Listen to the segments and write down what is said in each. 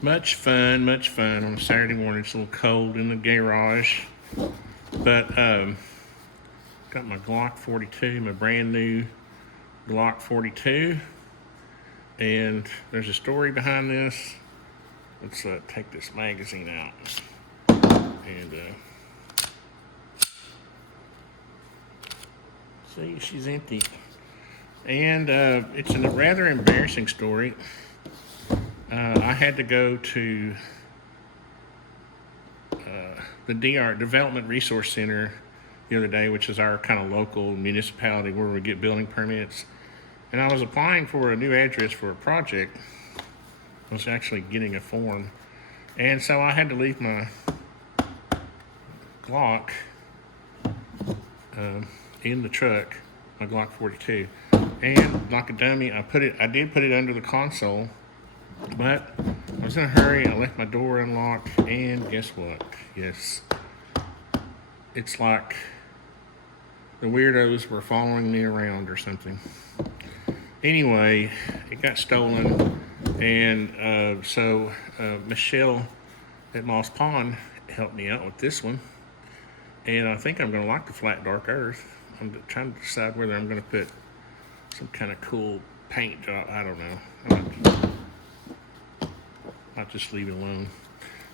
Much fun on a Saturday morning. It's a little cold in the garage, but got my Glock 42, my brand new Glock 42, and there's a story behind this. Let's take this magazine out, and see, she's empty. And it's a rather embarrassing story. I had to go to the DR, Development Resource Center, the other day, which is our kind of local municipality where we get building permits. And I was applying for a new address for a project. I was actually getting a form. And so I had to leave my Glock in the truck, my Glock 42. And like a dummy, I did put it under the console, but I was in a hurry. I left my door unlocked, and guess what? Yes, it's like the weirdos were following me around or something. Anyway, it got stolen, and so Michelle at Moss Pond helped me out with this one, and I think I'm going to like the flat dark earth. I'm trying to decide whether I'm going to put some kind of cool paint job. I don't know. I'll just leave it alone.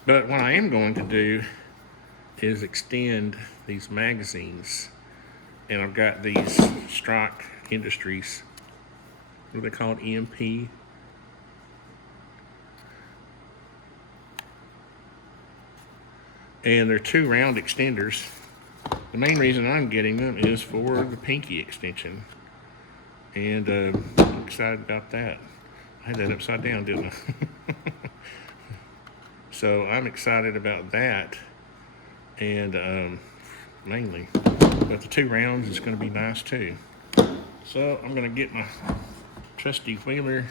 But what I am going to do is extend these magazines, and I've got these Strike Industries. What do they call it? EMP. And they're 2 round extenders. The main reason I'm getting them is for the pinky extension. And I'm excited about that. I had that upside down, didn't I? So I'm excited about that. And mainly. But the 2 rounds is going to be nice too. So I'm going to get my trusty wheeler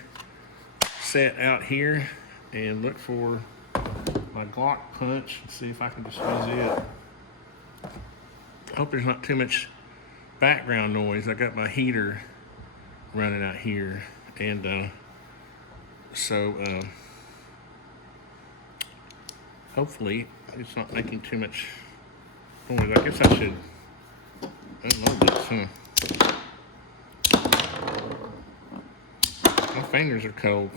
set out here and look for my Glock punch and see if I can just use it. I hope there's not too much background noise. I got my heater running out here, and so hopefully it's not making too much noise. I guess I should unload this, huh? My fingers are cold.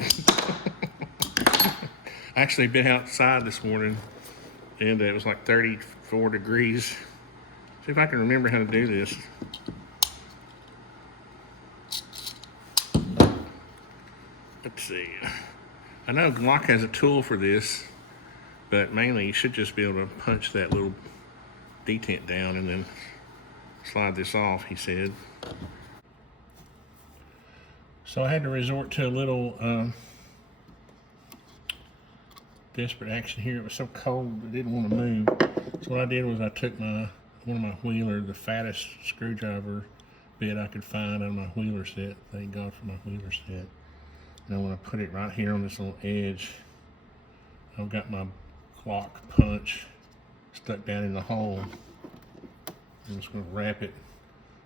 I actually been outside this morning, and it was like 34 degrees. See if I can remember how to do this. Let's see. I know Glock has a tool for this, but mainly you should just be able to punch that little detent down and then slide this off, he said. So I had to resort to a little desperate action here. It was so cold I didn't want to move. So what I did was I took one of my wheeler, the fattest screwdriver bit I could find on my wheeler set. Thank God for my wheeler set. And I want to put it right here on this little edge. I've got my Glock punch stuck down in the hole. I'm just going to wrap it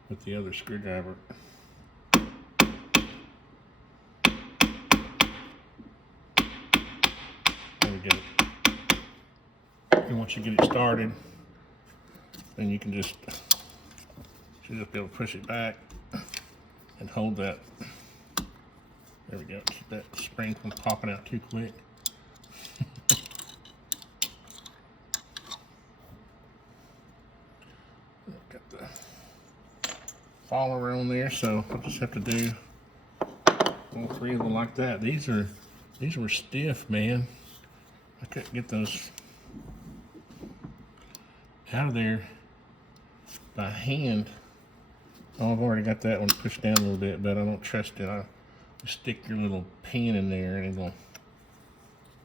with the other screwdriver. There we go. And once you get it started, then you can just be able to push it back and hold that. There we go. Keep that spring from popping out too quick. Got the follower on there, so I'll just have to do all 3 of them like that. These were stiff, man. I couldn't get those out of there by hand. Oh, I've already got that one pushed down a little bit, but I don't trust it. You stick your little pin in there and it'll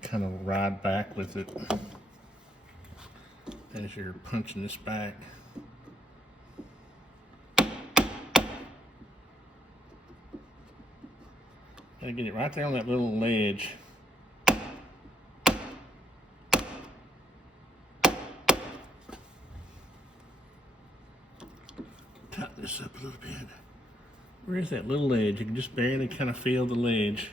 kind of ride back with it as you're punching this back. Gotta get it right there on that little ledge. Tighten this up a little bit. Where is that little ledge? You can just barely kind of feel the ledge.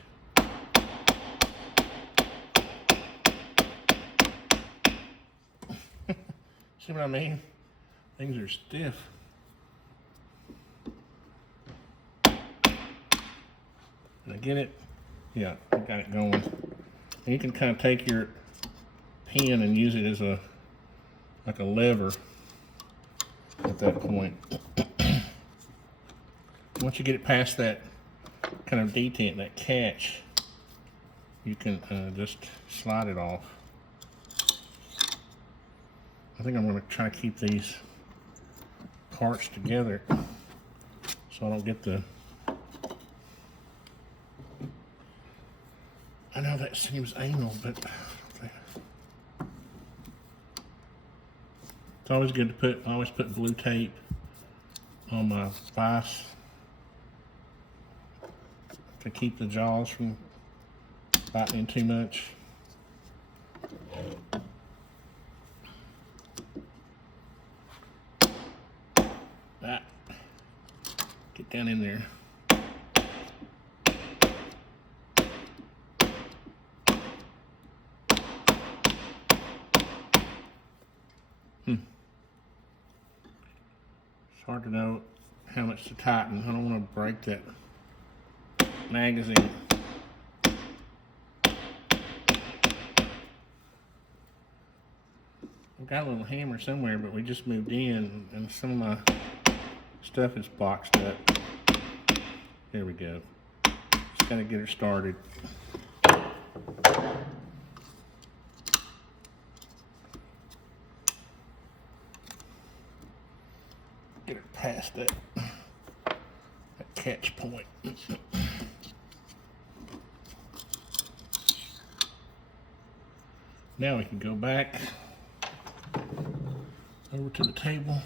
See what I mean? Things are stiff. Did I get it? Yeah, I got it going. And you can kind of take your pen and use it as like a lever at that point. Once you get it past that kind of detent, that catch, you can just slide it off. I think I'm going to try to keep these parts together so I don't get the... I know that seems anal, but it's always good to put, I always put blue tape on my vise to keep the jaws from biting in too much. That, get down in there. It's hard to know how much to tighten. I don't want to break that magazine. I've got a little hammer somewhere, but we just moved in and some of my stuff is boxed up. There we go. Just gotta get her started. Get her past that catch point. Now we can go back over to the table.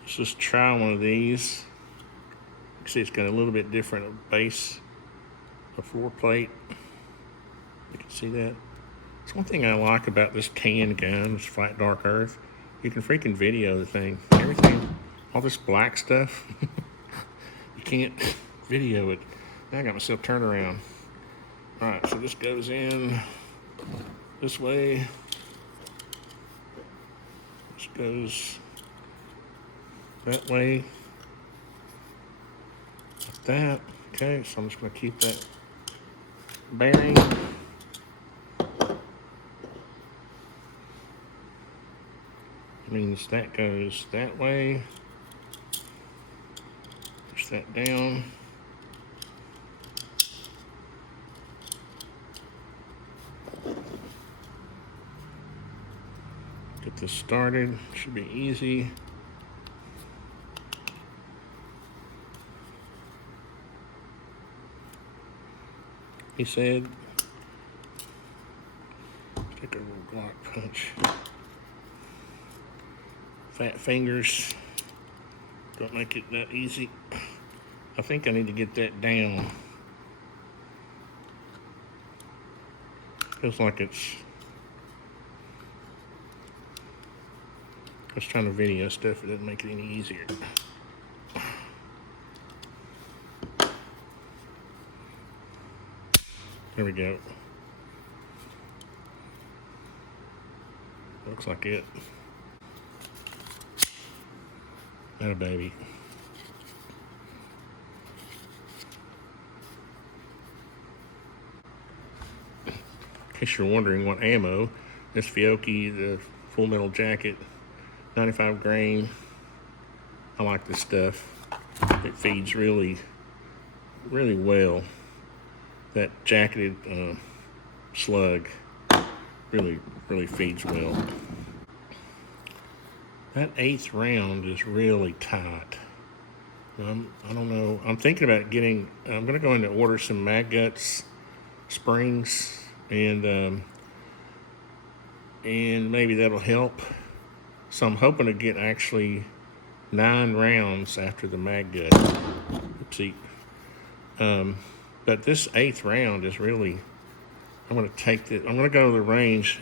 Let's just try one of these. You can see it's got a little bit different base, a floor plate. You can see that. It's one thing I like about this tan gun, this Flat Dark Earth. You can freaking video the thing. Everything, all this black stuff, you can't video it. Now I got myself turned around. All right, so this goes in this way. This goes that way, like that. Okay, so I'm just gonna keep that bearing. Means that goes that way. Push that down. Get this started. Should be easy. He said, take a little Glock punch. Fat fingers don't make it that easy. I think I need to get that down. Feels like it's... I was trying to video stuff, it didn't make it any easier. There we go. Looks like it. Atta baby. In case you're wondering what ammo, this Fiocchi, the Full Metal Jacket, 95 grain. I like this stuff. It feeds really, really well. That jacketed slug really feeds well. That 8th round is really tight. I don't know. I'm thinking about getting. I'm going to go in and order some Magguts springs, and maybe that'll help. So I'm hoping to get actually 9 rounds after the Maggut. Oopsie. But this 8th round is really. I'm going to take it. I'm going to go to the range.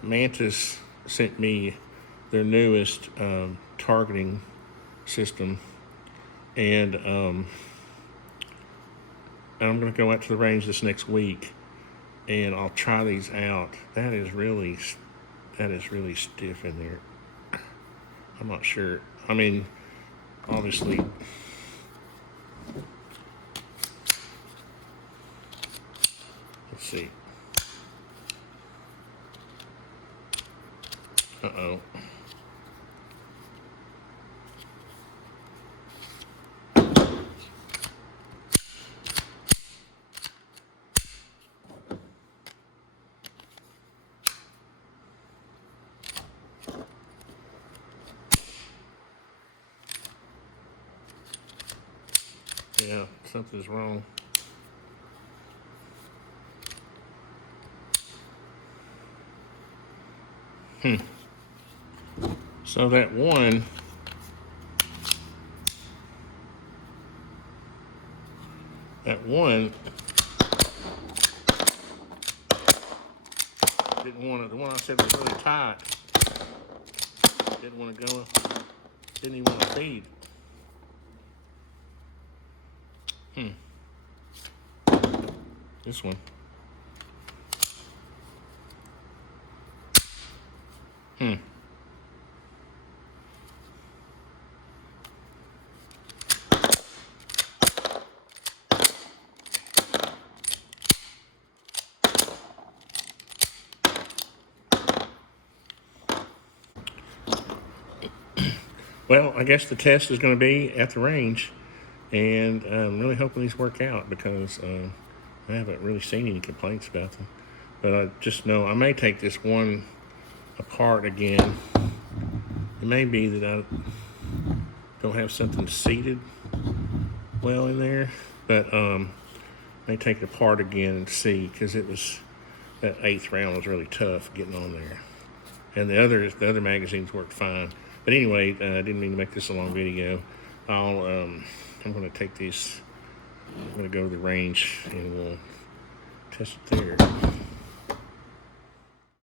Mantis sent me their newest targeting system, and And I'm going to go out to the range this next week, and I'll try these out. That is really stiff in there. I'm not sure. I mean, obviously, let's see. Uh-oh. Yeah, something's wrong. So that one didn't want to, the one I said was really tight, didn't want to go, didn't even want to feed. This one. Well, I guess the test is going to be at the range, and I'm really hoping these work out because I haven't really seen any complaints about them. But I just know I may take this one apart again. It may be that I don't have something seated well in there, but may take it apart again and see, because it was, that 8th round was really tough getting on there, and the other magazines worked fine. But anyway, I didn't mean to make this a long video. I'm going to take these. I'm going to go to the range and we'll test it there.